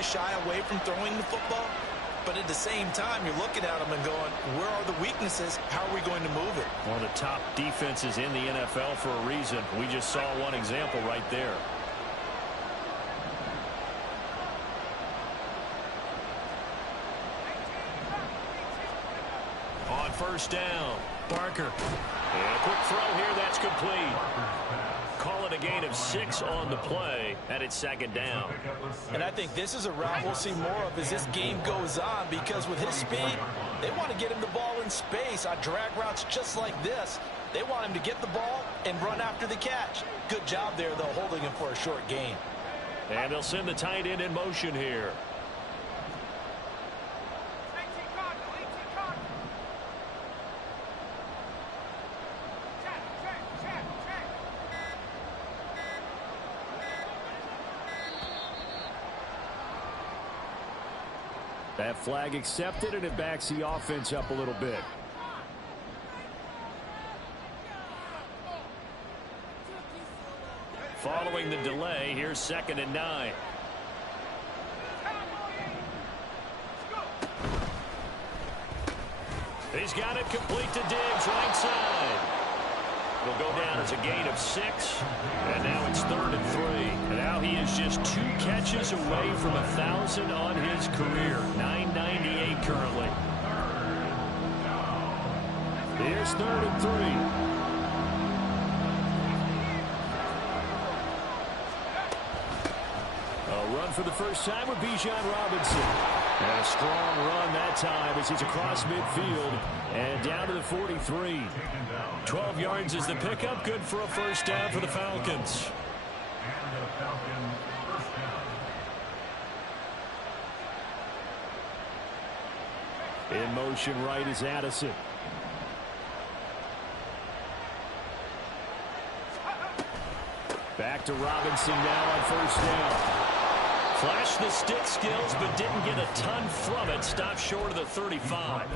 really shy away from throwing the football. But at the same time, you're looking at them and going, where are the weaknesses? How are we going to move it? One of the top defenses in the NFL for a reason. We just saw one example right there. On first down, Barker. And a quick throw here, that's complete. Call it a gain of 6 on the play, and it's second down. And I think this is a route we'll see more of as this game goes on, because with his speed, they want to get him the ball in space on drag routes just like this. They want him to get the ball and run after the catch. Good job there, though, holding him for a short gain. And they'll send the tight end in motion here. That flag accepted, and it backs the offense up a little bit. Following the delay, here's 2nd and 9. He's got it complete to Diggs, right side. It'll go down as a gain of 6, and now it's 3rd and 3. And now he is just 2 catches away from 1,000 on his career. 998 currently. Here's 3rd and 3. A run for the first time with Bijan Robinson. And a strong run that time as he's across midfield and down to the 43. 12 yards is the pickup. Good for a first down for the Falcons. In motion right is Addison. Back to Robinson now on first down. Flashed the stick skills, but didn't get a ton from it. Stopped short of the 35.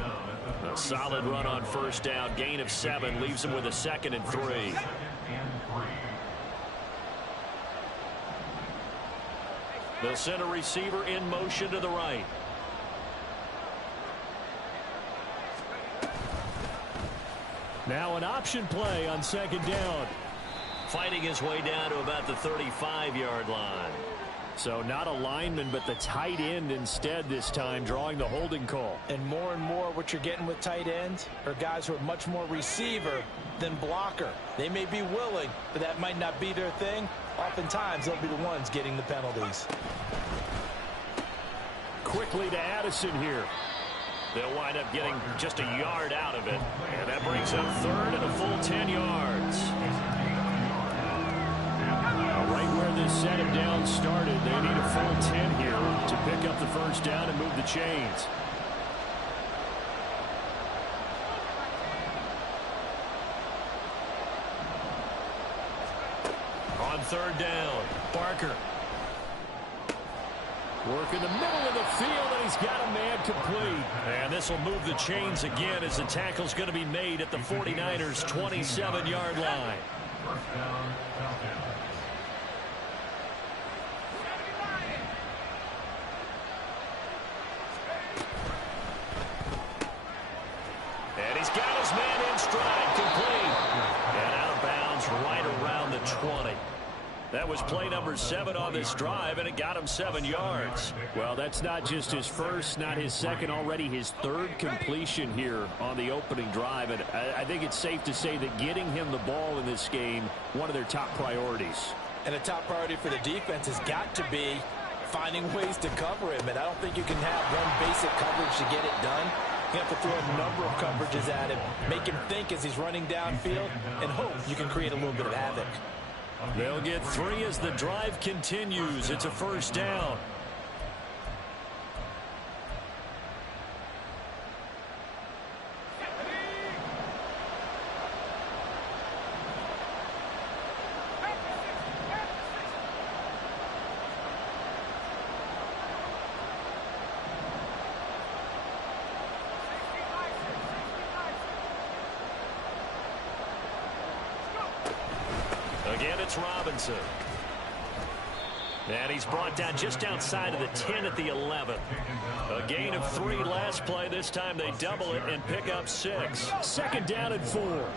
A solid run on first down. Gain of 7 leaves him with a 2nd and 3. They'll send a receiver in motion to the right. Now an option play on 2nd down. Fighting his way down to about the 35-yard line. So not a lineman, but the tight end instead this time, drawing the holding call. And more what you're getting with tight ends are guys who are much more receiver than blocker. They may be willing, but that might not be their thing. Oftentimes, they'll be the ones getting the penalties. Quickly to Addison here. They'll wind up getting just a yard out of it. And that brings up 3rd and a full 10 yards. Right where this set him down started, they need a full 10 here to pick up the first down and move the chains. On 3rd down, Barker. Work in the middle of the field, and he's got a man complete. And this will move the chains again as the tackle's going to be made at the 49ers' 27-yard line. First down, Falcons. And he's got his man in stride, complete. And out of bounds right around the 20. That was play number 7 on this drive, and it got him 7 yards. Well, that's not just his first, not his second, already his 3rd completion here on the opening drive. And I think it's safe to say that getting him the ball in this game, one of their top priorities. And a top priority for the defense has got to be finding ways to cover him. And I don't think you can have one basic coverage to get it done. You have to throw a number of coverages at him, make him think as he's running downfield, and hope you can create a little bit of havoc. They'll get 3 as the drive continues. It's a first down. Again, it's Robinson. And he's brought down just outside of the 10 at the 11. A gain of 3 last play. This time they double it and pick up 6. Second down and 4.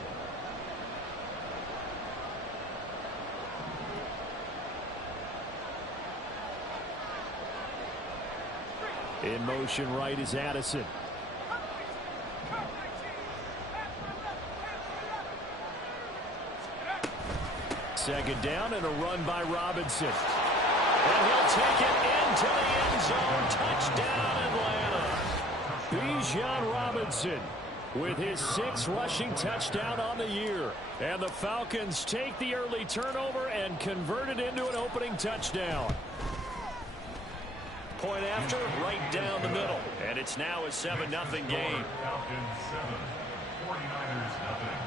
In motion right is Addison. Second down and a run by Robinson. And he'll take it into the end zone. Touchdown, Atlanta. Bijan Robinson with his 6th rushing touchdown on the year. And the Falcons take the early turnover and convert it into an opening touchdown. Point after, right down the middle. And it's now a 7-0 game. Falcons 7, 49ers nothing.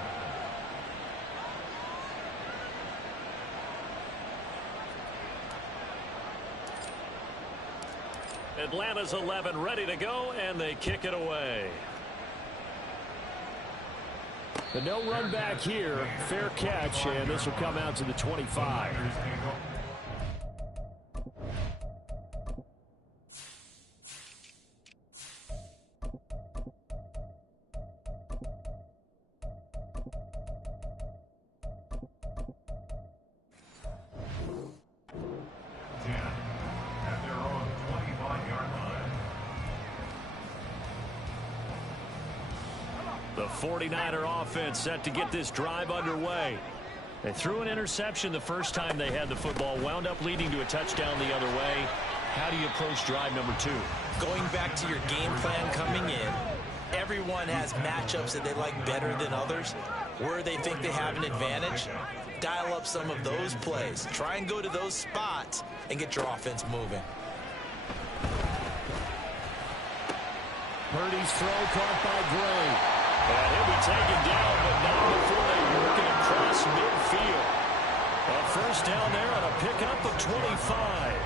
Atlanta's 11 ready to go, and they kick it away. The no run back here, fair catch, and this will come out to the 25. The 49er offense set to get this drive underway. They threw an interception the first time they had the football, wound up leading to a touchdown the other way. How do you approach drive number 2? Going back to your game plan coming in, everyone has matchups that they like better than others. Where they think they have an advantage, dial up some of those plays. Try and go to those spots and get your offense moving. Purdy's throw caught by Gray. And he'll be taken down, but not before they work it across midfield. A first down there on a pickup of 25.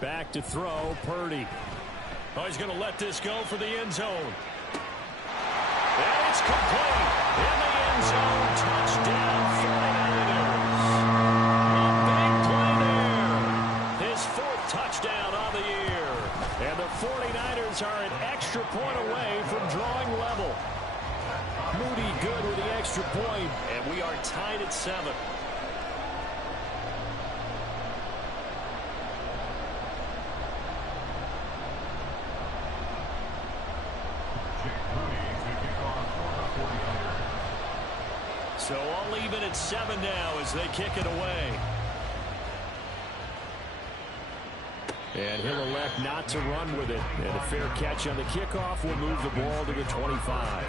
Back to throw, Purdy. Oh, he's going to let this go for the end zone. And it's complete. In the end zone, touchdown 49ers. A big play there. His 4th touchdown on the year. And the 49ers are an extra point away from drawing level. Moody good with the extra point, and we are tied at 7. So all even at 7 now as they kick it away. And he'll elect not to run with it. And a fair catch on the kickoff will move the ball to the 25.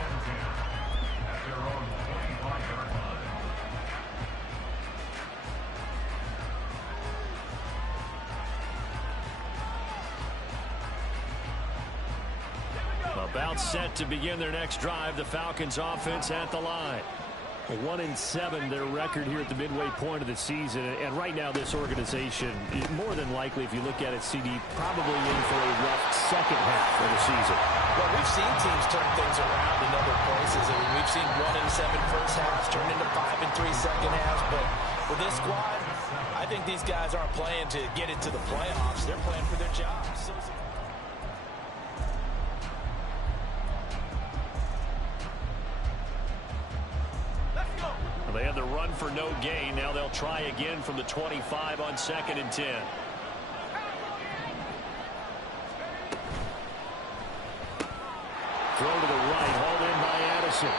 About set to begin their next drive. The Falcons offense at the line. 1-7 their record here at the midway point of the season, and right now this organization, more than likely, if you look at it, CD, probably in for a rough second half of the season. Well, we've seen teams turn things around in other places. I mean, we've seen 1-7 first halves turn into 5-3 second halves, but with this squad, I think these guys aren't playing to get into the playoffs. They're playing for their jobs. They had the run for no gain. Now they'll try again from the 25 on 2nd and 10. Throw to the right, hauled in by Addison.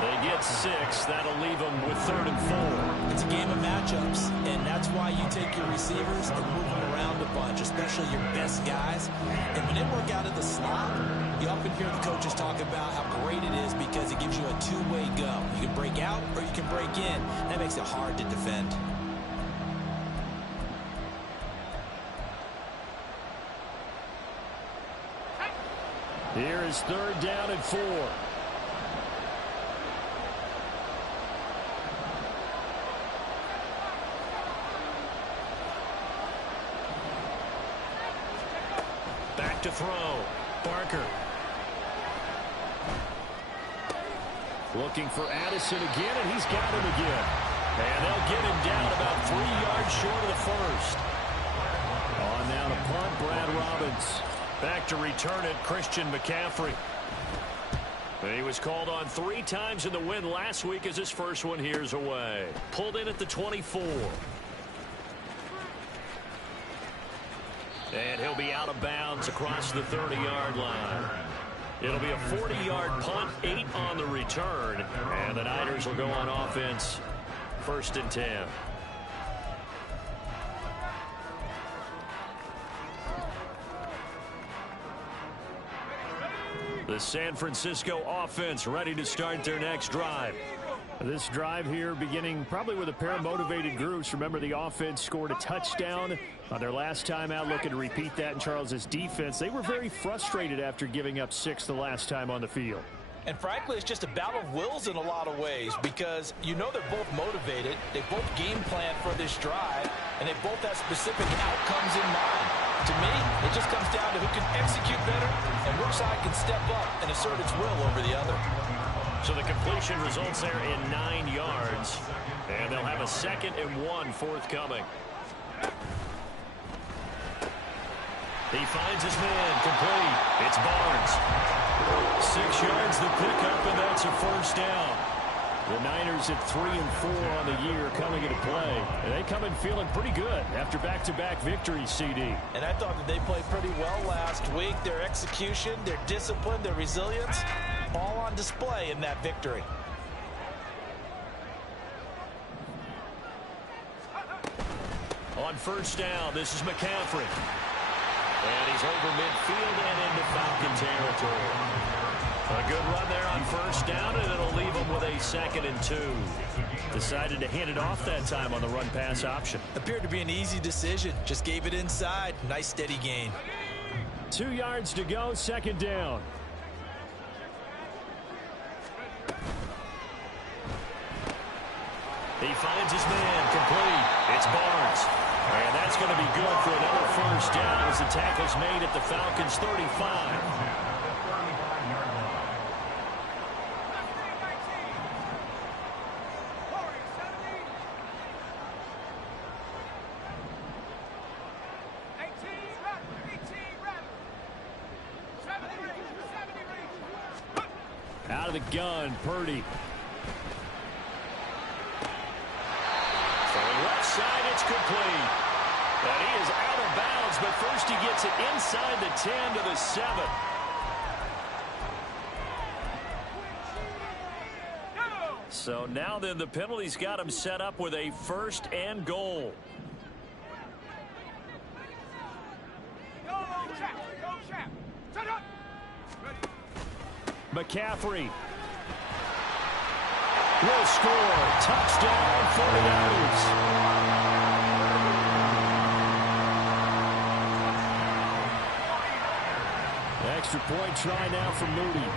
They get 6. That'll leave them with 3rd and 4. It's a game of matchups, and that's why you take your receivers and move them around a bunch, especially your best guys. And when it work out of the slot, you often hear the coaches talk about how great it is because it gives you a two-way go. You can break out or you can break in. That makes it hard to defend. Here is is 3rd down and 4. Back to throw. Barker. Looking for Addison again, and he's got him again. And they'll get him down about 3 yards short of the first. On now to punt, Brad Robbins. Back to return it, Christian McCaffrey. He was called on 3 times in the win last week as his first one here's away. Pulled in at the 24. And he'll be out of bounds across the 30-yard line. It'll be a 40-yard punt, 8 on the return. And the Niners will go on offense, 1st and 10. The San Francisco offense ready to start their next drive. This drive here beginning probably with a pair of motivated groups. Remember, the offense scored a touchdown on their last time out, looking to repeat that in Charles's defense. They were very frustrated after giving up 6 the last time on the field. And frankly, it's just a battle of wills in a lot of ways, because you know they're both motivated, they both game plan for this drive, and they both have specific outcomes in mind. To me, it just comes down to who can execute better and which side can step up and assert its will over the other. So the completion results there in 9 yards, and they'll have a 2nd and 1 forthcoming. He finds his man, complete. It's Barnes. 6 yards the pickup, and that's a 1st down. The Niners at 3 and 4 on the year coming into play. And they come in feeling pretty good after back-to-back victories, CD. And I thought that they played pretty well last week. Their execution, their discipline, their resilience, all on display in that victory. On 1st down, this is McCaffrey. And he's over midfield and into Falcon territory. A good run there on 1st down, and it'll leave him with a 2nd and 2. Decided to hand it off that time on the run-pass option. Appeared to be an easy decision. Just gave it inside. Nice steady gain. 2 yards to go, 2nd down. He finds his man, complete. It's Barnes. And that's going to be good for another 1st down as the tackle's made at the Falcons' 35. Out of the gun, Purdy. Throwing left side, it's complete. And he is out of bounds, but first he gets it inside the 10 to the 7. So now then the penalty's got him set up with a 1st and goal. McCaffrey will score. Touchdown, 49ers. Extra point try now for Moody.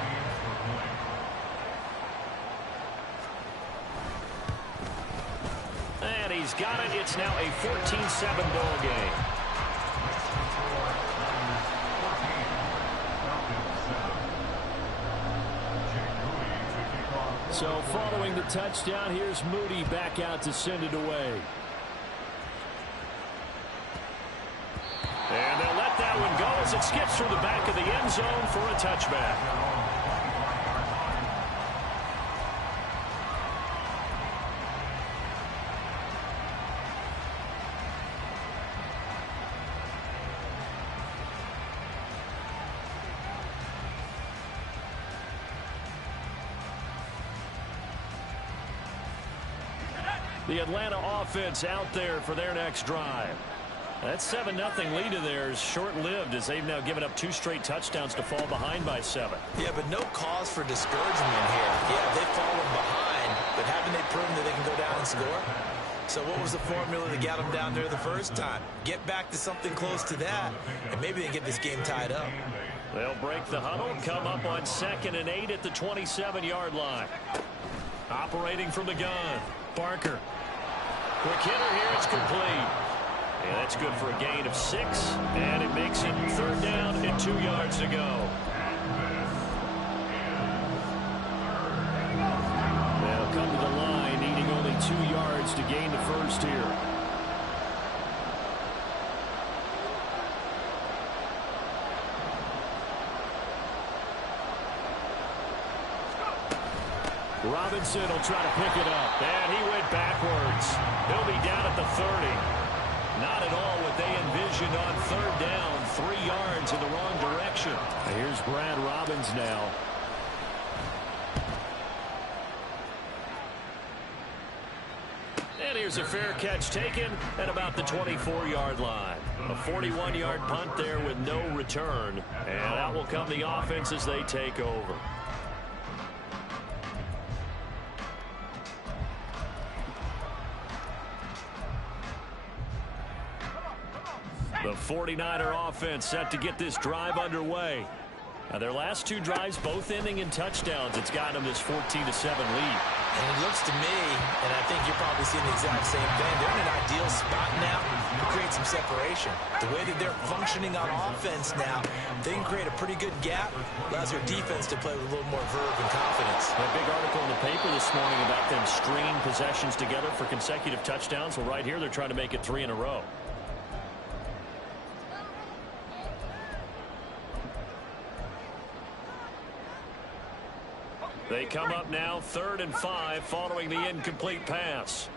And he's got it. It's now a 14-7 ball game. So following the touchdown, here's Moody back out to send it away. And they'll let that one go as it skips through the back of the end zone for a touchback. The Atlanta offense out there for their next drive. That 7-0 lead of theirs short-lived as they've now given up 2 straight touchdowns to fall behind by 7. Yeah, but no cause for discouragement here. Yeah, they've fallen behind, but haven't they proven that they can go down and score? So what was the formula that got them down there the first time? Get back to something close to that, and maybe they can get this game tied up. They'll break the huddle, come up on 2nd and 8 at the 27-yard line. Operating from the gun, Barker. Quick hitter here, it's complete. Yeah, that's good for a gain of 6, and it makes it 3rd down and 2 yards to go. They'll come to the line, needing only 2 yards to gain the first here. Robinson will try to pick it up, and he went backwards. He'll be down at the 30. Not at all what they envisioned on 3rd down. 3 yards in the wrong direction. Here's Brad Robbins now. And here's a fair catch taken at about the 24-yard line. A 41-yard punt there with no return. And out will come the offense as they take over. The 49er offense set to get this drive underway. Now their last 2 drives both ending in touchdowns. It's got them this 14-7 lead. And it looks to me, and I think you're probably seeing the exact same thing, they're in an ideal spot now to create some separation. The way that they're functioning on offense now, they can create a pretty good gap. Allows their defense to play with a little more verve and confidence. A big article in the paper this morning about them stringing possessions together for consecutive touchdowns. Well, right here they're trying to make it 3 in a row. They come up now 3rd and 5 following the incomplete pass.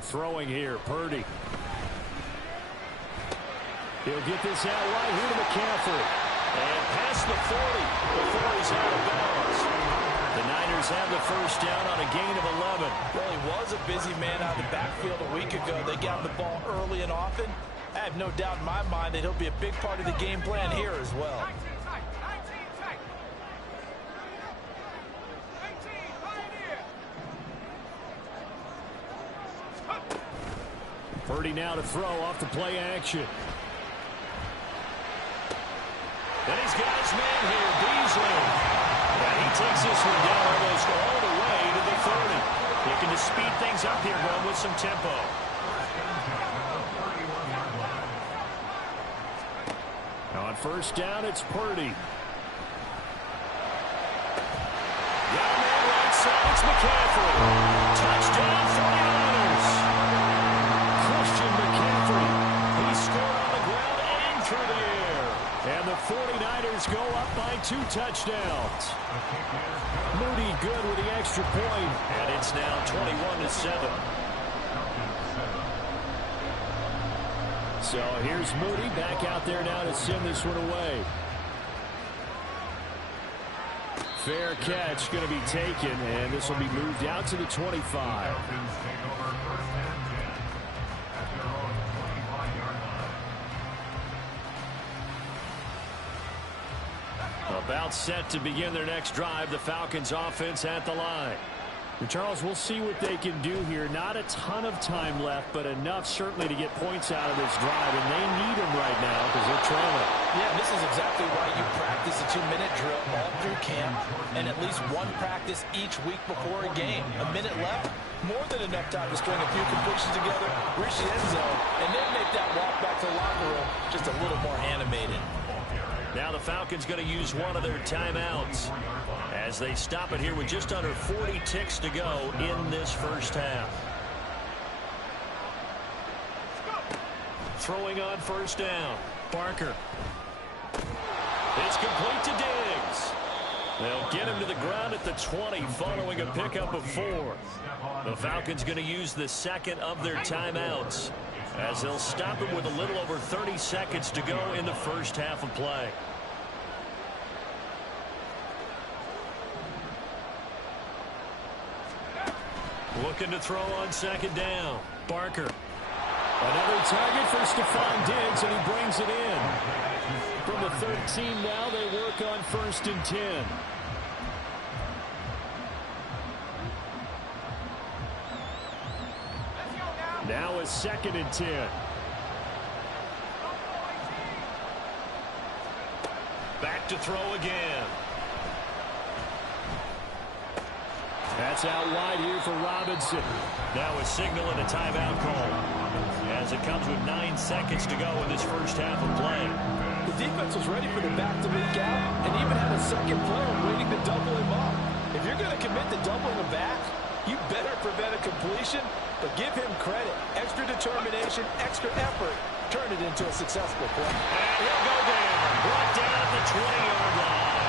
Throwing here, Purdy. He'll get this out right here to McCaffrey. And past the 40 before he's out of bounds. The Niners have the first down on a gain of 11. Well, he was a busy man out of the backfield a week ago. They got the ball early and often. I have no doubt in my mind that he'll be a big part of the game plan here as well. Purdy now to throw off the play action. And he's got his man here, Beasley. And he takes this one down almost all the way to the 30. Looking to speed things up here, going with some tempo. On first down, it's Purdy. Young man right side, it's McCaffrey. Touchdown, 49ers. Christian McCaffrey. He scored on the ground and through the air. And the 49ers go up by 2 touchdowns. Moody good with the extra point. And it's now 21-7. So here's Moody back out there now to send this one away. Fair catch going to be taken, and this will be moved out to the 25. About set to begin their next drive, the Falcons offense at the line. And Charles, we'll see what they can do here. Not a ton of time left, but enough certainly to get points out of this drive, and they need them right now because they're trailing. Yeah, this is exactly why you practice a 2-minute drill all through camp and at least one practice each week before a game. A minute left, more than enough time to string a few completions together, reach the end zone, and then make that walk back to the locker room just a little more animated. Now the Falcons going to use one of their timeouts as they stop it here with just under 40 ticks to go in this first half. Throwing on first down, Barker. It's complete to Diggs. They'll get him to the ground at the 20 following a pickup of 4. The Falcons going to use the second of their timeouts as they'll stop him with a little over 30 seconds to go in the first half of play. Looking to throw on second down. Barker. Another target for Stephon Diggs, and he brings it in. From the 13 now, they work on first and 10. Now a 2nd and 10. Back to throw again. That's out wide here for Robinson. Now a signal and a timeout call, as it comes with 9 seconds to go in this first half of play. The defense was ready for the back to leak out and even had a second player waiting to double him up. If you're going to commit to doubling a back, you better prevent a completion, but give him credit. Extra determination, extra effort, turn it into a successful play. And he'll go down. Brought down at the 20-yard line.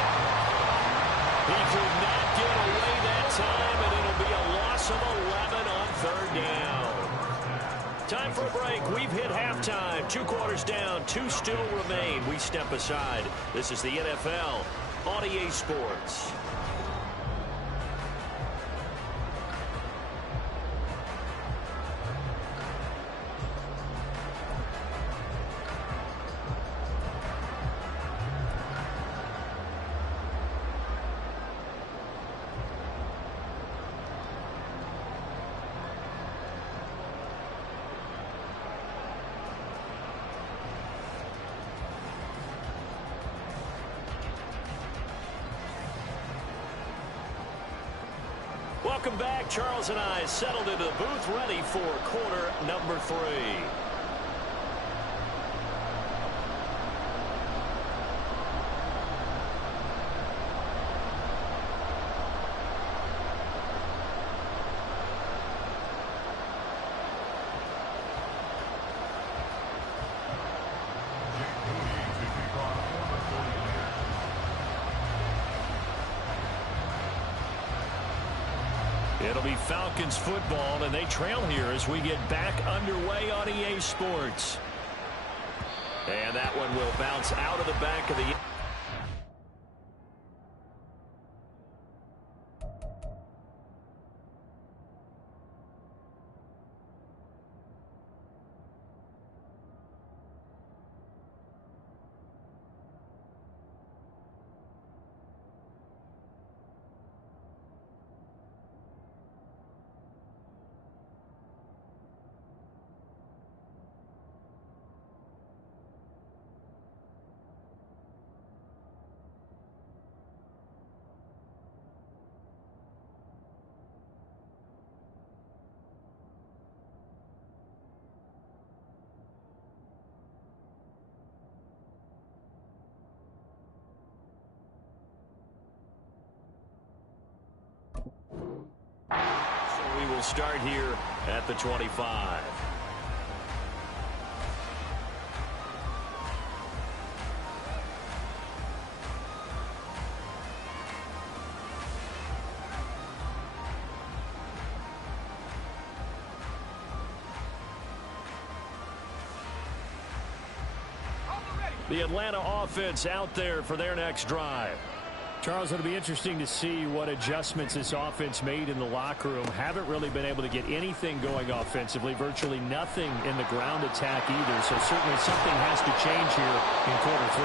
He could not get away that time, and it'll be a loss of 11 on 3rd down. Time for a break. We've hit halftime. 2 quarters down. 2 still remain. We step aside. This is the NFL on EA Sports. Welcome back. Charles and I settled into the booth, ready for quarter number 3. It'll be Falcons football, and they trail here as we get back underway on EA Sports. And that one will bounce out of the back of the... We will start here at the 25. The Atlanta offense out there for their next drive. Charles, it'll be interesting to see what adjustments this offense made in the locker room. Haven't really been able to get anything going offensively, virtually nothing in the ground attack either. So certainly something has to change here in quarter 3.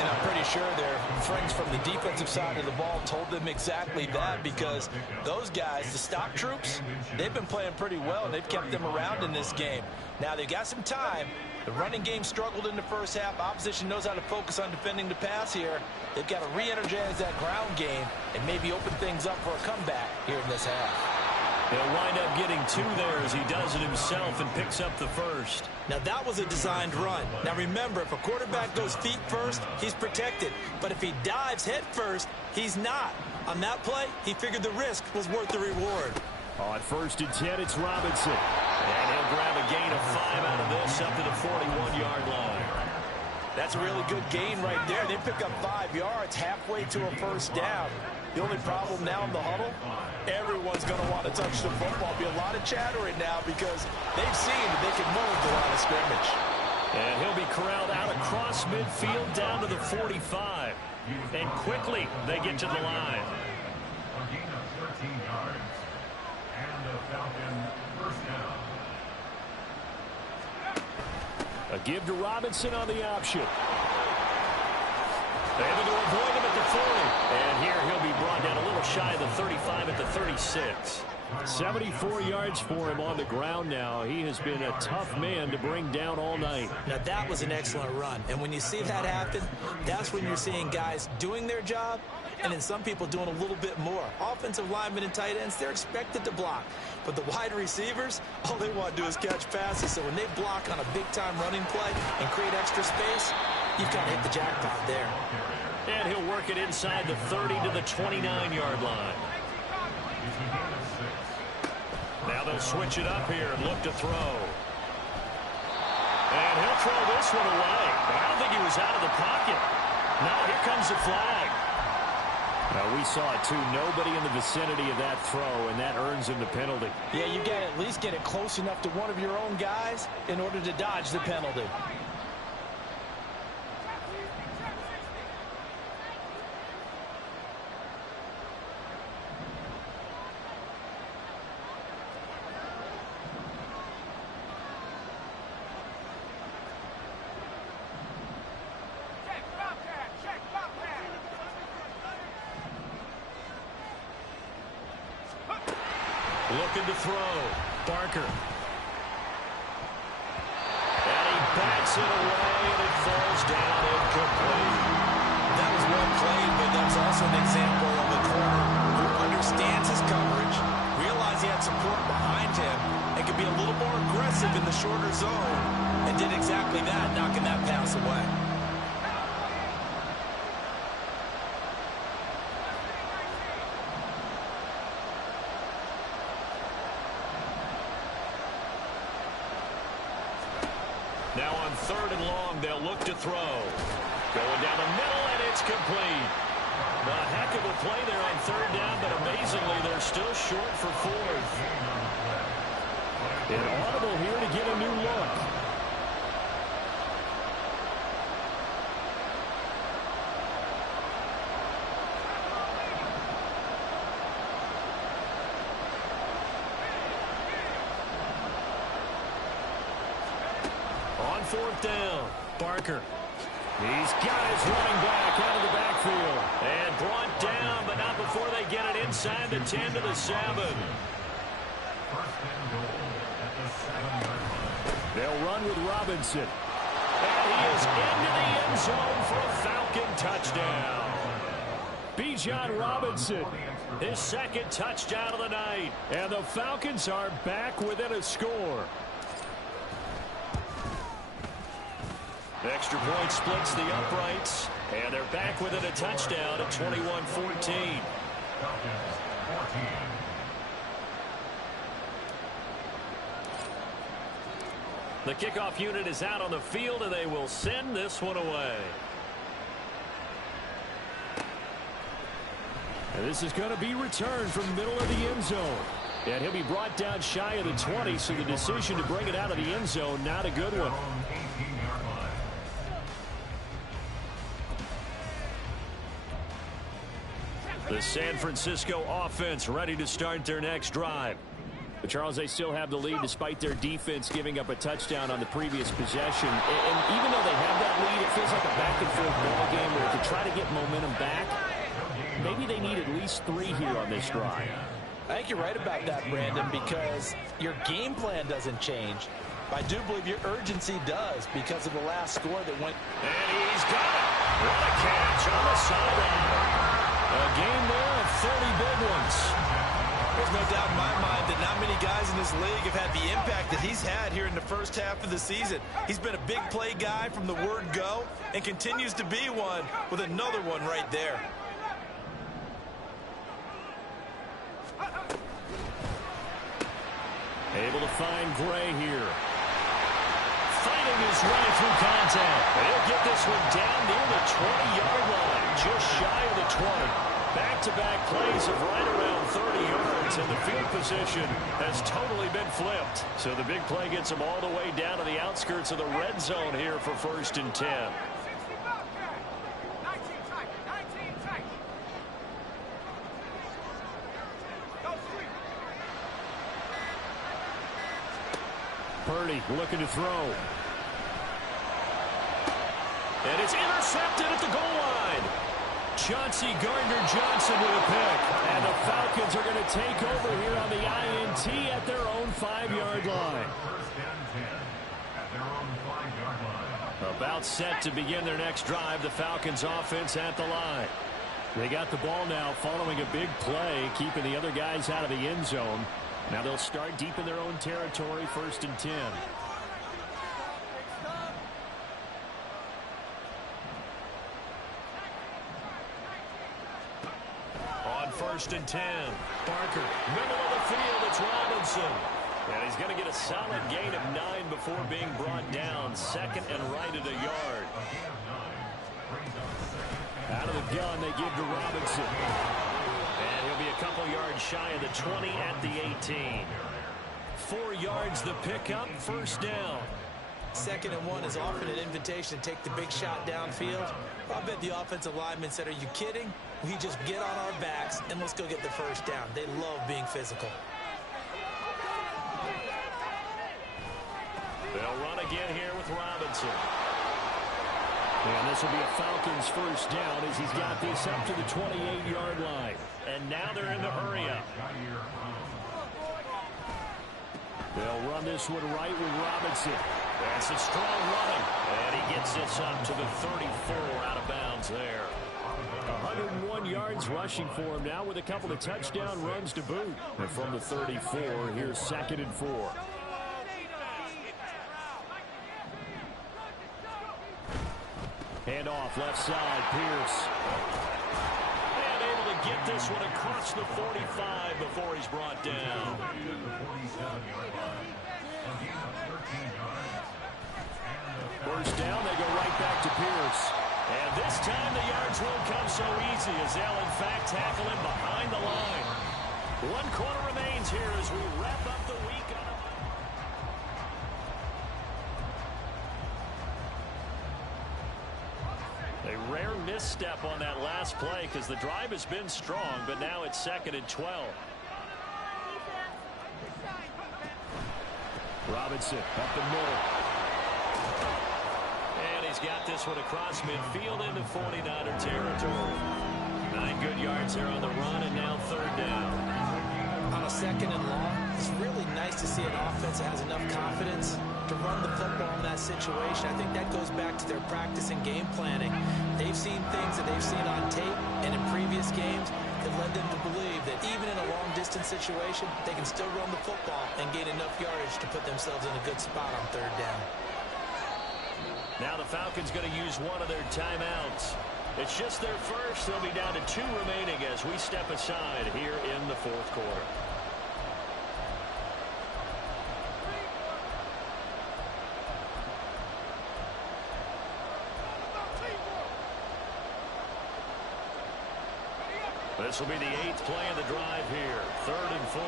And I'm pretty sure their friends from the defensive side of the ball told them exactly that, because those guys, the stock troops, they've been playing pretty well, and they've kept them around in this game. Now, they've got some time. The running game struggled in the first half. Opposition knows how to focus on defending the pass here. They've got to re-energize that ground game and maybe open things up for a comeback here in this half. He'll wind up getting 2 there as he does it himself and picks up the first. Now, that was a designed run. Now, remember, if a quarterback goes feet first, he's protected. But if he dives head first, he's not. On that play, he figured the risk was worth the reward. On 1st and 10, it's Robinson. And he'll grab a gain of 5 out of this up to the 41-yard line. That's a really good gain right there. They pick up 5 yards halfway to a first down. The only problem now in the huddle, everyone's going to want to touch the football. Be a lot of chattering now because they've seen that they can move the line of scrimmage. And he'll be corralled out across midfield down to the 45. And quickly they get to the line. A gain of 13 yards. And the Falcon first down. A give to Robinson on the option. Able to avoid him at the 40. And here he'll be brought down a little shy of the 35 at the 36. 74 yards for him on the ground now. He has been a tough man to bring down all night. Now, that was an excellent run. And when you see that happen, that's when you're seeing guys doing their job and then some people doing a little bit more. Offensive linemen and tight ends, they're expected to block. But the wide receivers, all they want to do is catch passes. So when they block on a big-time running play and create extra space, you've kind of hit the jackpot there. And he'll work it inside the 30 to the 29-yard line. Now they'll switch it up here and look to throw. And he'll throw this one away. But I don't think he was out of the pocket. No, here comes the flag. Now, we saw it, too. Nobody in the vicinity of that throw, and that earns him the penalty. Yeah, you got to at least get it close enough to one of your own guys in order to dodge the penalty. Looking to throw. Barker. And he backs it away, and it falls down incomplete. That was well played, but that's also an example of a corner who understands his coverage, realized he had support behind him, and could be a little more aggressive in the shorter zone, and did exactly that, knocking that pass away. Now on 3rd and long, they'll look to throw. Going down the middle, and it's complete. A heck of a play there on 3rd down, but amazingly, they're still short for 4th. An audible here to get a new look. On 4th down, Barker. He's got his running back out of the backfield. And brought down, but not before they get it inside the 10 to the 7. They'll run with Robinson. And he is into the end zone for a Falcon touchdown. Bijan Robinson, his 2nd touchdown of the night. And the Falcons are back within a score. The extra point splits the uprights, and they're back within a touchdown at 21-14. The kickoff unit is out on the field, and they will send this one away. And this is going to be returned from the middle of the end zone. And he'll be brought down shy of the 20, so the decision to bring it out of the end zone, not a good one. The San Francisco offense ready to start their next drive. But Charles, they still have the lead despite their defense giving up a touchdown on the previous possession. And even though they have that lead, it feels like a back-and-forth ball game where to try to get momentum back, maybe they need at least 3 here on this drive. I think you're right about that, Brandon, because your game plan doesn't change. I do believe your urgency does because of the last score that went. And he's got it. What a catch on the sideline. A game there of 30 big ones. There's no doubt in my mind that not many guys in this league have had the impact that he's had here in the first half of the season. He's been a big play guy from the word go and continues to be one with another one right there. Able to find Gray here. Fighting his way through contact. He'll get this one down near the 20-yard line, just shy of the 20. Back-to-back plays of right around 30 yards, and the field position has totally been flipped. So the big play gets them all the way down to the outskirts of the red zone here for 1st and 10. Purdy looking to throw. And it's intercepted at the goal line. Chauncey Gardner-Johnson with a pick. And the Falcons are going to take over here on the INT at their own 5-yard line. First and 10 at their own 5-yard line. About set to begin their next drive, the Falcons offense at the line. They got the ball now following a big play, keeping the other guys out of the end zone. Now they'll start deep in their own territory, 1st and 10. On 1st and 10, Barker, middle of the field, it's Robinson. And he's going to get a solid gain of 9 before being brought down. 2nd and right at a yard. Out of the gun, they give to Robinson. And he'll be a couple yards shy of the 20 at the 18. 4 yards the pickup, 1st down. 2nd and 1 is often an invitation to take the big shot downfield. I bet the offensive lineman said, are you kidding? We just get on our backs and let's go get the 1st down. They love being physical. They'll run again here with Robinson. And this will be a Falcons 1st down as he's got this up to the 28-yard line. And now they're in the hurry-up. They'll run this one right with Robinson. That's a strong running. And he gets this up to the 34 out of bounds there. 101 yards rushing for him now with a couple of touchdown runs to boot. And from the 34, here's 2nd and 4. Hand off left side, Pierce. And able to get this one across the 45 before he's brought down. First down, they go right back to Pierce. And this time the yards won't come so easy as they'll in fact tackle him behind the line. 1 quarter remains here as we wrap up the week on a rare misstep on that last play because the drive has been strong, but now it's 2nd and 12. Robinson up the middle. And he's got this one across midfield into 49er territory. 9 good yards there on the run, and now 3rd down. On a 2nd and long, it's really nice to see an offense that has enough confidence to run the football in that situation. I think that goes back to their practice and game planning. They've seen things that they've seen on tape and in previous games that led them to believe that even in a long-distance situation, they can still run the football and gain enough yardage to put themselves in a good spot on 3rd down. Now the Falcons going to use one of their timeouts. It's just their first. They'll be down to 2 remaining as we step aside here in the 4th quarter. This will be the 8th play of the drive here. 3rd and 4.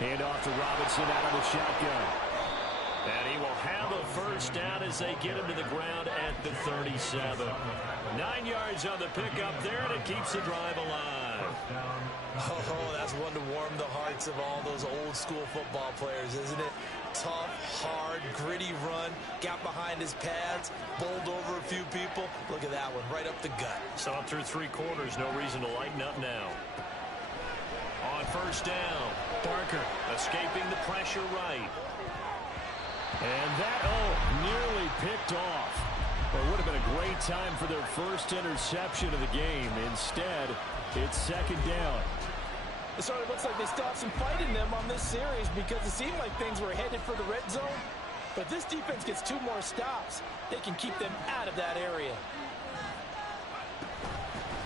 Hand off to Robinson out of the shotgun. And he will have a 1st down as they get him to the ground at the 37. 9 yards on the pickup there, and it keeps the drive alive. Oh, that's one to warm the hearts of all those old school football players, isn't it? Tough, hard, gritty run, got behind his pads, bowled over a few people. Look at that one, right up the gut. Saw it through 3 quarters, no reason to lighten up now. On 1st down, Barker escaping the pressure right. And that, nearly picked off. Well, it would have been a great time for their first interception of the game. Instead, it's 2nd down. It sort of looks like they stopped some fight in them on this series because it seemed like things were headed for the red zone. But this defense gets 2 more stops. They can keep them out of that area.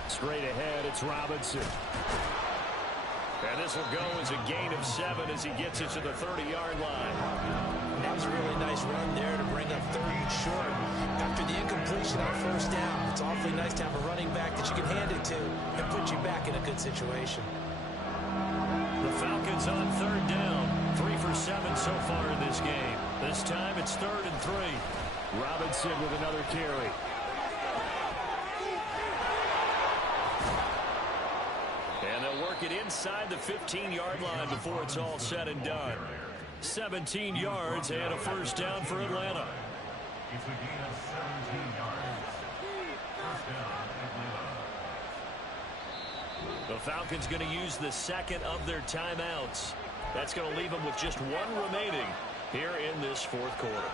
Straight ahead, it's Robinson. And this will go as a gain of 7 as he gets it to the 30-yard line. That was a really nice run there to bring up 3rd and short. After the incompletion on 1st down, it's awfully nice to have a running back that you can hand it to and put you back in a good situation. The Falcons on 3rd down. 3 for 7 so far in this game. This time it's 3rd and 3. Robinson with another carry. And they'll work it inside the 15-yard line before it's all said and done. 17 yards and a first down for Atlanta. It's a gain of 17 yards. First down, Atlanta. The Falcons going to use the second of their timeouts. That's going to leave them with just one remaining here in this fourth quarter.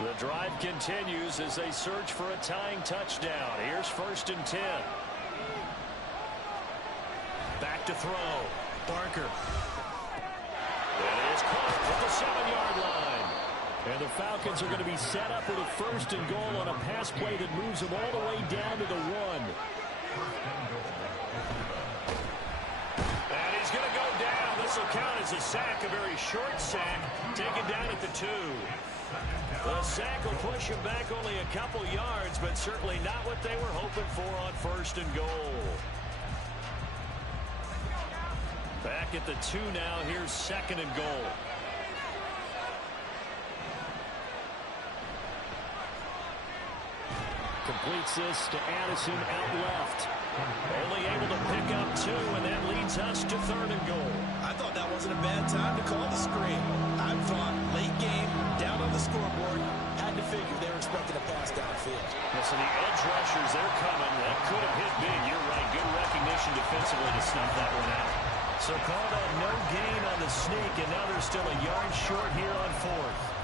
The drive continues as they search for a tying touchdown. Here's 1st and 10. Back to throw. Barker. That is caught at the 7-yard line. And the Falcons are going to be set up with a 1st and goal on a pass play that moves them all the way down to the 1. And he's going to go down. This will count as a sack, a very short sack, taken down at the 2. The sack will push him back only a couple yards, but certainly not what they were hoping for on 1st and goal. Back at the 2 now. Here's 2nd and goal. Completes this to Addison out left. Only able to pick up 2, and that leads us to 3rd and goal. I thought that wasn't a bad time to call the screen. I thought late game, down on the scoreboard, had to figure they were expecting a pass downfield. So the edge rushers, they're coming. That could have hit big. You're right. Good recognition defensively to snuff that one out. So call that no gain on the sneak, and now they're still a yard short here on 4th.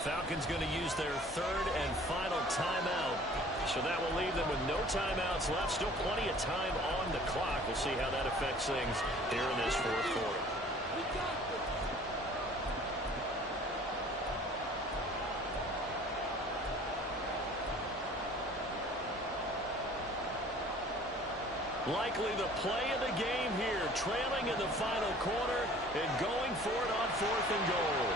Falcons going to use their 3rd and final timeout. So that will leave them with no timeouts left. Still plenty of time on the clock. We'll see how that affects things here in this fourth quarter. Likely the play of the game here. Trailing in the final quarter and going for it on 4th and goal.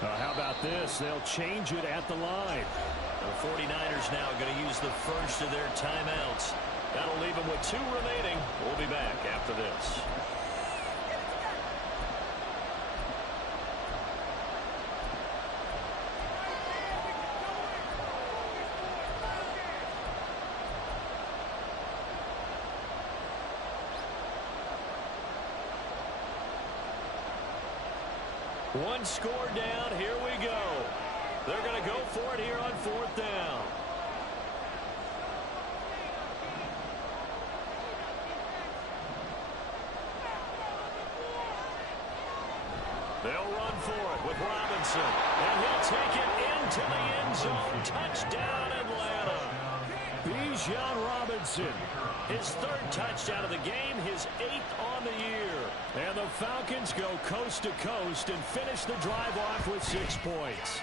How about this? They'll change it at the line. The 49ers now going to use the first of their timeouts. That'll leave them with 2 remaining. We'll be back after this. One score down. Here we go. They're going to go for it here on 4th down. They'll run for it with Robinson. And he'll take it into the end zone. Touchdown, Atlanta. Bijan Robinson. His 3rd touchdown of the game, his 8th on the year. And the Falcons go coast to coast and finish the drive off with 6 points.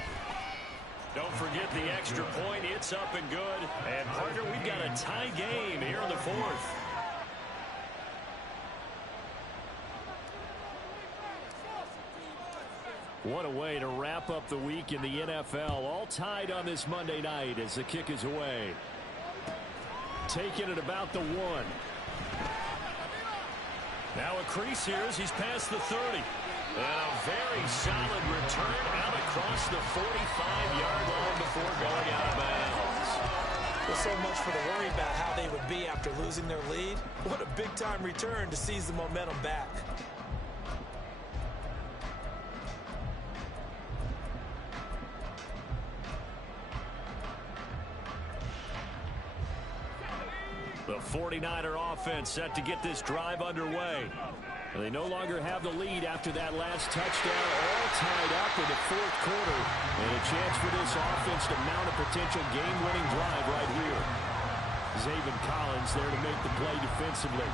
Don't forget the extra point. It's up and good. And, partner, we've got a tie game here in the 4th. What a way to wrap up the week in the NFL. All tied on this Monday night as the kick is away. Taking it about the 1. Now a crease here as he's past the 30. And a very solid return out across the 45-yard line before going out of bounds. Well, so much for the worry about how they would be after losing their lead. What a big-time return to seize the momentum back. The 49er offense set to get this drive underway. They no longer have the lead after that last touchdown, all tied up in the 4th quarter. And a chance for this offense to mount a potential game-winning drive right here. Zaven Collins there to make the play defensively.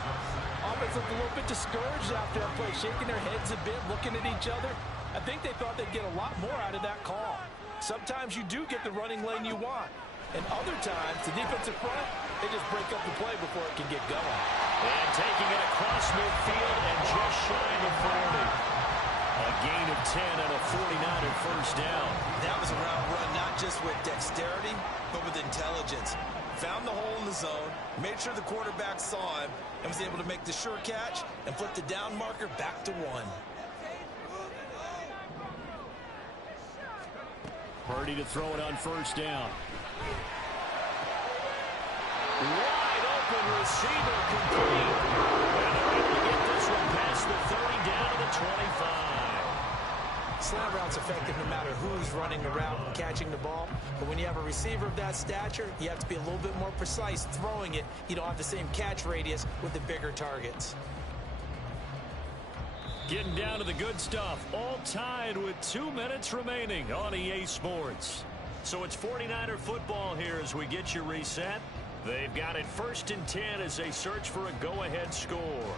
Offense looked a little bit discouraged after that play, shaking their heads a bit, looking at each other. I think they thought they'd get a lot more out of that call. Sometimes you do get the running lane you want. And other times, the defensive front, they just break up the play before it can get going. And taking it across midfield and just shy of 40. A gain of 10 and a 49er first down. That was a route run, not just with dexterity, but with intelligence. Found the hole in the zone, made sure the quarterback saw him, and was able to make the sure catch and flip the down marker back to 1. Purdy to throw it on first down. Wide open receiver complete. And they're able to get this one past the 30 down to the 25. Slant route's effective no matter who's running the route and catching the ball. But when you have a receiver of that stature, you have to be a little bit more precise throwing it. You don't have the same catch radius with the bigger targets. Getting down to the good stuff. All tied with 2 minutes remaining on EA Sports. So it's 49er football here as we get you reset. They've got it 1st and 10 as they search for a go-ahead score.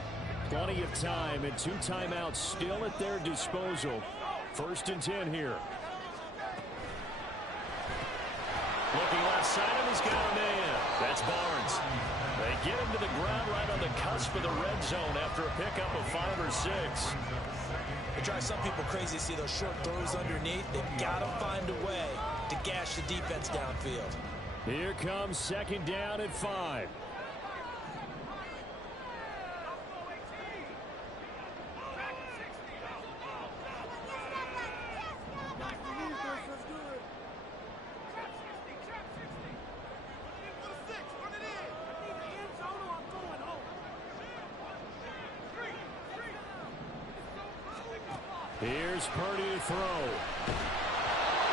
Plenty of time and 2 timeouts still at their disposal. 1st and 10 here. Looking left side, and he's got a man. That's Barnes. They get him to the ground right on the cusp of the red zone after a pickup of 5 or 6. It drives some people crazy to see those short throws underneath. They've got to find a way to gash the defense downfield. Here comes 2nd down at 5. Here's Purdy to throw.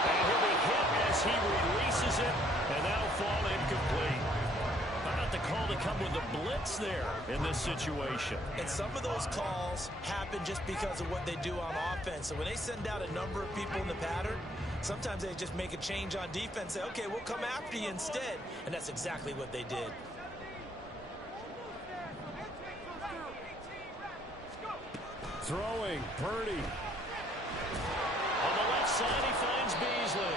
And he'll be hit as he releases it, and that'll fall incomplete. How about the call to come with a blitz there in this situation? And some of those calls happen just because of what they do on offense. So when they send out a number of people in the pattern, sometimes they just make a change on defense, say, okay, we'll come after you instead. And that's exactly what they did. Throwing, Purdy. On the left side, he finds Beasley.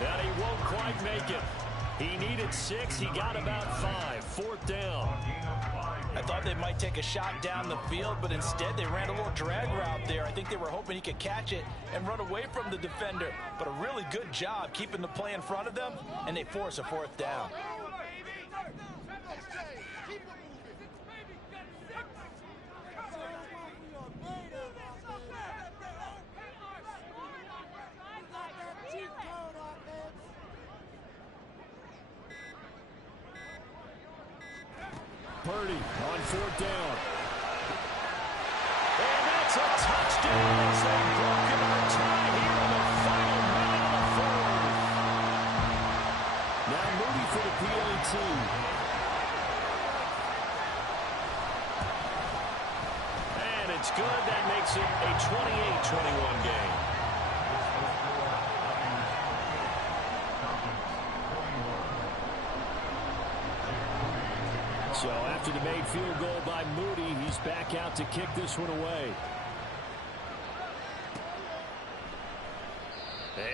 And he won't quite make it. He needed 6. He got about 5. 4th down. I thought they might take a shot down the field, but instead they ran a little drag route there. I think they were hoping he could catch it and run away from the defender. But a really good job keeping the play in front of them, and they force a 4th down. Purdy on 4th down. And that's a touchdown as they've broken our tie here in the final minute of the 4th. Now Moody for the PAT. And it's good. That makes it a 28-21 game. So after the made field goal by Moody, he's back out to kick this one away.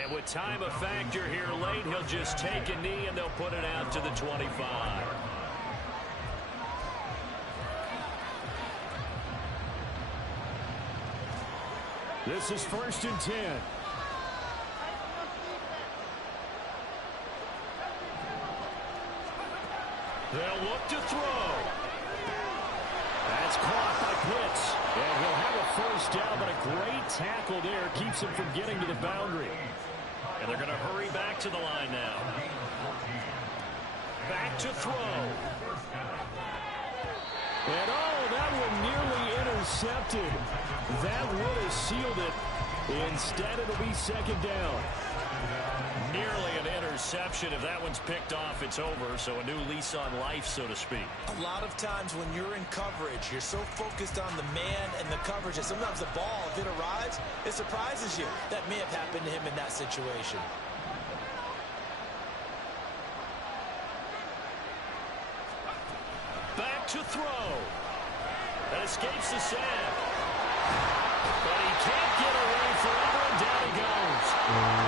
And with time a factor here late, he'll just take a knee and they'll put it out to the 25. This is 1st and 10. They'll look to throw. That's caught by Pitts. And he'll have a 1st down, but a great tackle there keeps him from getting to the boundary. And they're going to hurry back to the line now. Back to throw. And that one nearly intercepted. That would have sealed it. Instead, it'll be 2nd down. Nearly an interception. If that one's picked off, it's over. So a new lease on life, so to speak. A lot of times when you're in coverage, you're so focused on the man and the coverage that sometimes the ball, if it arrives, it surprises you. That may have happened to him in that situation. Back to throw. That escapes the sack. But he can't get away forever, and down he goes.